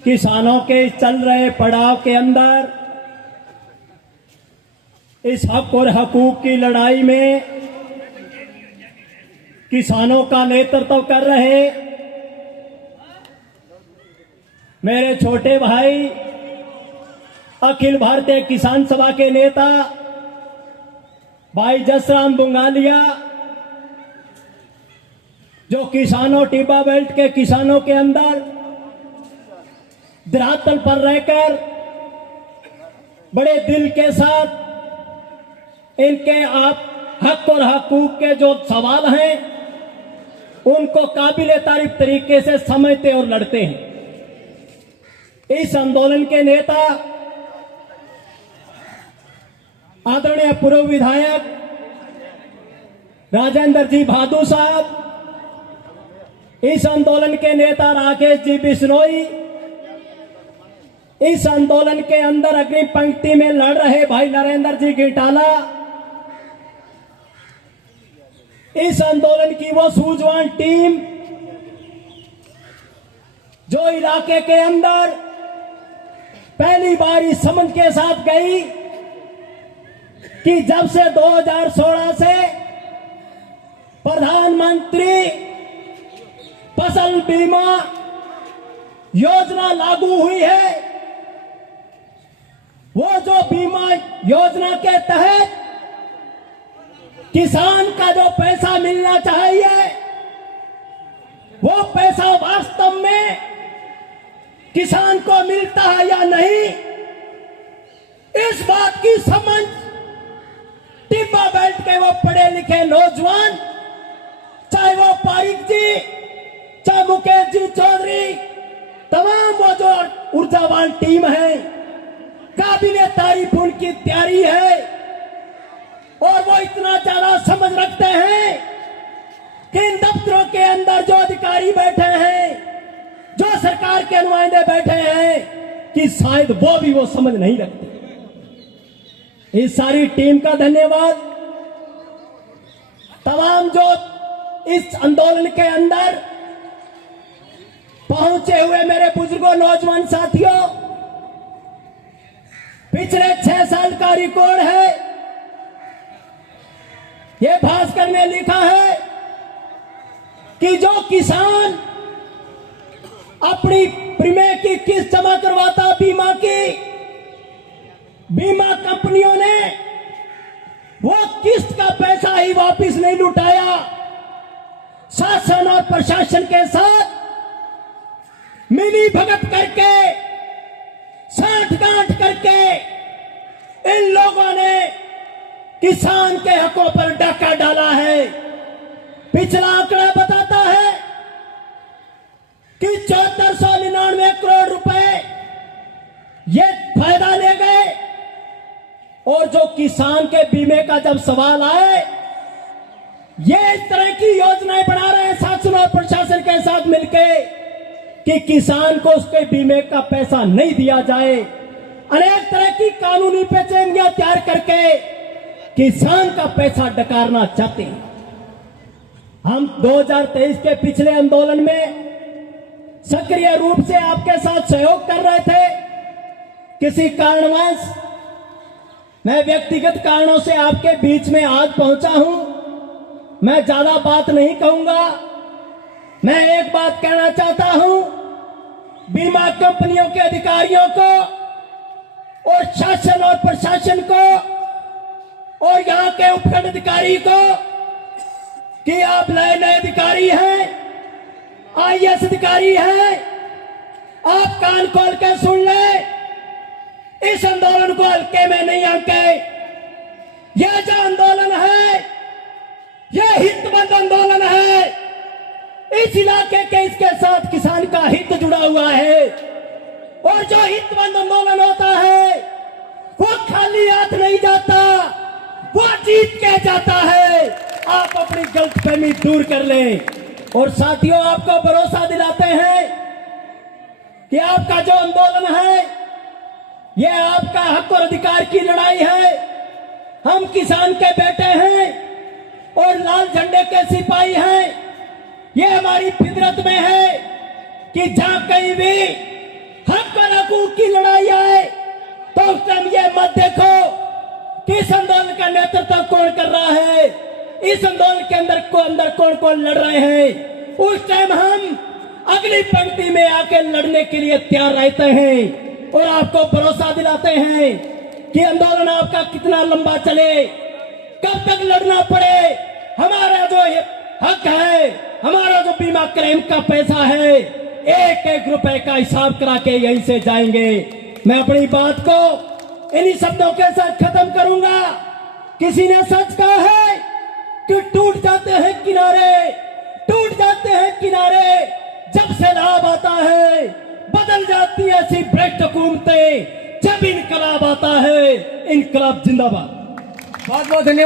किसानों के चल रहे पड़ाव के अंदर इस हक और हकूक की लड़ाई में किसानों का नेतृत्व कर रहे मेरे छोटे भाई अखिल भारतीय किसान सभा के नेता भाई जसराम बुंगालिया, जो किसानों टिब्बा बेल्ट के किसानों के अंदर धरातल पर रहकर बड़े दिल के साथ इनके आप हक और हकूक के जो सवाल हैं उनको काबिले तारीफ तरीके से समझते और लड़ते हैं। इस आंदोलन के नेता आदरणीय पूर्व विधायक राजेंद्र जी भादु साहब, इस आंदोलन के नेता राकेश जी बिश्नोई, इस आंदोलन के अंदर अग्रिम पंक्ति में लड़ रहे भाई नरेंद्र जी गिटाला, इस आंदोलन की वो सूझवान टीम जो इलाके के अंदर पहली बार इस समझ के साथ गई कि जब से 2016 से प्रधानमंत्री फसल बीमा योजना लागू हुई है, वो जो बीमा योजना के तहत किसान का जो पैसा मिलना चाहिए वो पैसा वास्तव में किसान को मिलता है या नहीं, इस बात की समझ टिब्बा बेल्ट के वो पढ़े लिखे नौजवान, चाहे वो पारिक जी, चाहे मुकेश जी चौधरी, तमाम वो जो ऊर्जावान टीम है, काबिले तारीफ उनकी तैयारी है और वो इतना ज्यादा समझ रखते हैं कि इन दफ्तरों के अंदर जो अधिकारी बैठे हैं, जो सरकार के नुमाइंदे बैठे हैं, कि शायद वो भी वो समझ नहीं रखते। इस सारी टीम का धन्यवाद। तमाम जो इस आंदोलन के अंदर पहुंचे हुए मेरे बुजुर्गों, नौजवान साथियों, पिछले 6 साल का रिकॉर्ड है। ये भास्कर ने लिखा है कि जो किसान अपनी प्रीमियम की किस्त जमा करवाता बीमा की, बीमा कंपनियों ने वो किस्त का पैसा ही वापस नहीं लुटाया। शासन और प्रशासन के साथ मिली भगत करके, साठगांठ करके इन लोगों ने किसान के हकों पर डाका डाला है। पिछला आंकड़ा बताता है कि 7499 करोड़ रुपए ये फायदा ले गए। और जो किसान के बीमे का जब सवाल आए, ये इस तरह की योजनाएं बना रहे हैं शासन और प्रशासन के साथ मिलके कि किसान को उसके बीमे का पैसा नहीं दिया जाए। अनेक तरह की कानूनी पेचीदगियां तैयार करके किसान का पैसा डकारना चाहते हैं। हम 2023 के पिछले आंदोलन में सक्रिय रूप से आपके साथ सहयोग कर रहे थे। किसी कारणवश मैं व्यक्तिगत कारणों से आपके बीच में आज पहुंचा हूं। मैं ज्यादा बात नहीं कहूंगा। मैं एक बात कहना चाहता हूं, बीमा कंपनियों के अधिकारियों को और शासन और प्रशासन को और यहां के उपखंड अधिकारी को कि आप नए नए अधिकारी हैं, आईएएस अधिकारी हैं, आप कान खोल के सुन ले। इस आंदोलन को हल्के में नहीं आंके। यह जो आंदोलन है, यह हितमंद आंदोलन है। इस इलाके के इसके साथ किसान का हित जुड़ा हुआ है और जो हितमंद आंदोलन होता है वो खाली हाथ नहीं जाता, वो जीत के जाता है। आप अपनी गलतफहमी दूर कर लें और साथियों, आपको भरोसा दिलाते हैं कि आपका जो आंदोलन है यह आपका हक और अधिकार की लड़ाई है। हम किसान के बेटे हैं और लाल झंडे के सिपाही हैं। यह हमारी फितरत में है कि जहां कहीं भी मत देखो कि इस आंदोलन का नेतृत्व कौन कर रहा है, इस आंदोलन के अंदर कौन कौन लड़ रहे हैं। उस टाइम हम अगली पंक्ति में आके लड़ने के लिए तैयार रहते हैं और आपको भरोसा दिलाते हैं कि आंदोलन आपका कितना लंबा चले, कब तक लड़ना पड़े। हमारा जो हक है, हमारा जो बीमा क्लेम का पैसा है, एक एक रुपए का हिसाब करा के यहीं से जाएंगे। मैं अपनी बात को इन्हीं शब्दों के साथ खत्म करूंगा। किसी ने सच कहा है कि टूट जाते हैं किनारे, टूट जाते हैं किनारे जब सैलाब आता है, बदल जाती है ऐसी भ्रष्ट हुकूमतें जब इनकलाब आता है। इनकलाब जिंदाबाद। बहुत बहुत धन्यवाद।